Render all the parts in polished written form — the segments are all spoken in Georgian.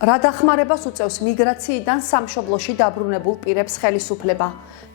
რა დახმარებას უწევს მიგრაციიდან სამშობლოში დაბრუნებულ პირებს ხელისუფლება?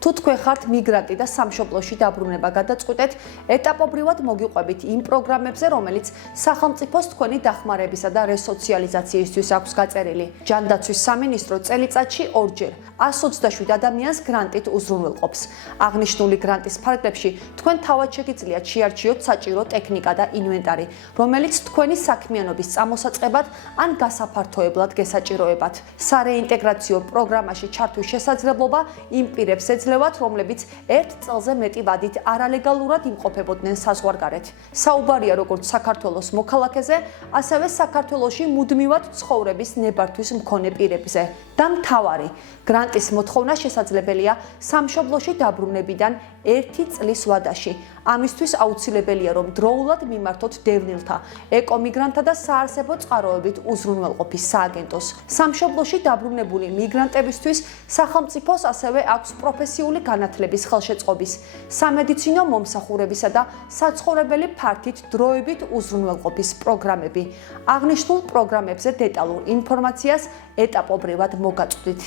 თუ თქვენ ხართ მიგრანტი და სამშობლოში დაბრუნება გადაწყვეტეთ, ეტაპობრივად მოგიყვებით იმ პროგრამებზე, რომელიც სახელმწიფოს თქვენი დახმარებისა და რესოციალიზაციისთვის აქვს გაწერილი. ჯანდაცვის სამინისტრო წელიწადში ორჯერ 127 ადამიანს გრანტით უზრუნველყოფს. აღნიშნული გრანტის ფარგლებში თქვენ თავად შეგიძლიათ შეარჩიოთ საჭირო ტექნიკა და ინვენტარი, რომელიც თქვენი საქმიანობის წამოსაწყებად ან გასაფართოებლად გესაჭიროებათ. სარეინტეგრაციო პროგრამაში ჩართვის შესაძლებლობა იმ პირებს ეძლევათ, რომლებიც 1 წელზე მეტი ვადით არალეგალურად იმყოფებოდნენ საზღვარგარეთ. საუბარია როგორც საქართველოს მოქალაქეზე, ასევე საქართველოში მუდმივად ცხოვრების ნებართვის მქონე პირებზე. და მთავარი, გრანტის მოთხოვნა შესაძლებელია სამშობლოში დაბრუნებიდან 1 წლის ვადაში. ამისთვის აუცილებელია, რომ დროულად მიმართოთ დევნილთა, ეკომიგრანტთა და საარსებო წყაროებით უზრუნველყოფის სააგენტოს. სამშობლოში დაბრუნებული მიგრანტებისთვის სახელმწიფოს ასევე აქვს პროფესიული განათლების ხელშეწყობის, სამედიცინო მომსახურებისა და საცხოვრებელი ფართით დროებით უზრუნველყოფის პროგრამები. აღნიშნულ პროგრამებზე დეტალურ ინფორმაციას ეტაპობრივად მოგაწვდით.